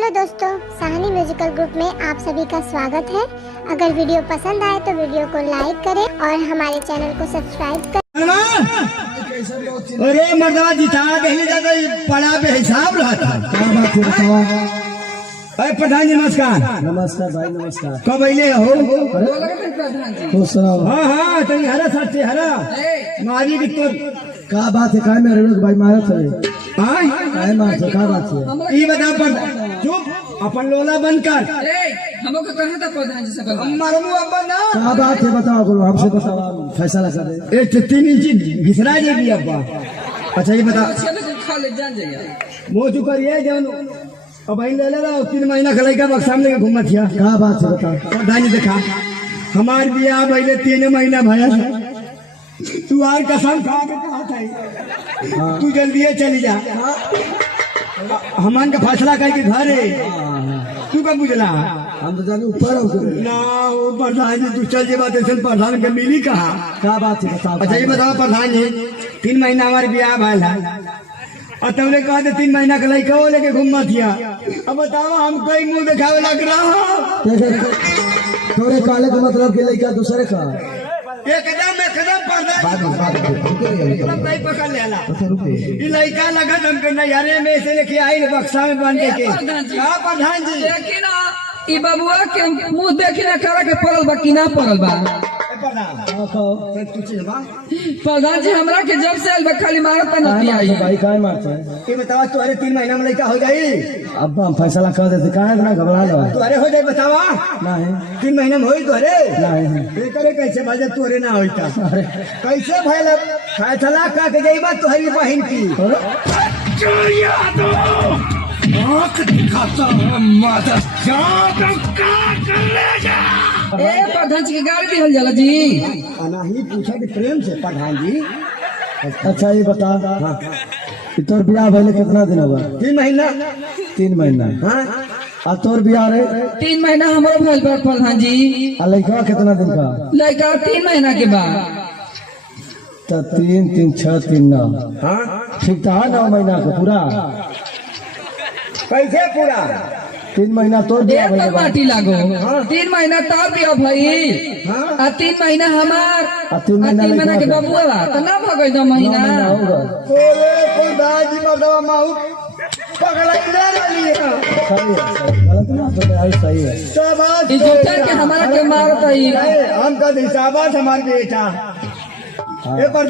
Hello दोस्तों, Sahni musical group में आप सभी का स्वागत है। अगर वीडियो पसंद आए तो वीडियो को लाइक करें और हमारे चैनल को सब्सक्राइब करें। अरे मर्दवा जिता कहने जाता पड़ा पे हिसाब रहा था। क्या बात है बताओ। अरे प्रधान जी नमस्कार। नमस्कार भाई नमस्कार। कब अले हो? खुश रहो। हाँ हाँ तनी हरा साथ से हरा मारी भी तो क्या बात है? काय में रेणुक भाई मारत है? हाँ काय मारत है? क्या बात है? ये बता पर चुप अपन लोला बंद कर। हमको कहा था प्रधान जी से मारू अपन ना। क्या बात है बताओ, गुरु हमसे बताओ, फैसला कर दे। एक 3 इंच घिसरा जाएगी अब्बा। अच्छा ये बता खा ले जान जाइए वो जो करिए जब अब भाई ले रहा 3 महीना खलाई का बक्सा में घूमत थिया। क्या बात है बताओ। प्रधान जी देखा हमार बियाह पहले 3 महीना भया था। तू आर कसम खा के कहा था तू जल्दी चली जा। हमान का फैसला करके घर है तू कब बुझला? हम तो जाने ऊपर हो ना वो प्रधान जी तू चल जे बात ऐसे प्रधान के मिली कहा। क्या बात है बताओ। अच्छा ये बताओ प्रधान जी 3 महीना हमारे बियाह भयल है और तुमने कहा 3 महीना का लड़का हो लेके घूमना थिया। अब बताओ हम कोई मुंह दिखावे लग रहा थोड़े काले का मतलब के लड़का दूसरे का एकदम पकड़ लेला लड़का लगा हमके नैहरे में से लेके आई बक्सा में बन के। क्या प्रधान जी लेकिन ई बबुआ के मुंह देखी ना करा के पड़ल बा कि ना पड़ल बा। प्रधान जी हमरा के जब से आइल बा खाली मारता ना पिया भाई काय मारते हैं? ये बताओ तुम्हारे 3 महीना में लड़का हो जाई? अब हम फैसला कर देते। कहा इतना घबरा लो? तुम्हारे हो जाए बतावा। नहीं 3 महीने में होई तुम्हारे नहीं करे कैसे भाई तुम्हारे ना होता कैसे भैल फैसला का के जाइबा तुम्हारी बहन की। ए प्रधान जी के गाड़ी दिहल जाला जी। अनाही पूछा कि प्रेम से प्रधान जी। अच्छा ये बता कि तोर ब्याह भले कितना दिन होगा? 3 महीना 3 महीना। हाँ और तोर ब्याह रे 3 महीना हमारे भइल बा प्रधान जी। और लड़का कितना दिन का? लड़का 3 महीना के बाद तो 3 3 6 3 9। हाँ ठीक था 9 महीना का पूरा। कैसे पूरा? 3 महीना तोर ब्याह एक भले तो माटी लागो 3 महीना तार बिया भई आ 3 महीना हमार आ 3 महीना के बबुआ तो ना भगई 2 महीना। होगा। ओरे प्रधान जी मर्दवा माऊ पकड़ा ले रही है। सही है गलत ना तो सही है। शाबाश ई जोटा के हमारा के मारत है। हम का हिसाबात हमारे बेटा। ये प्रधान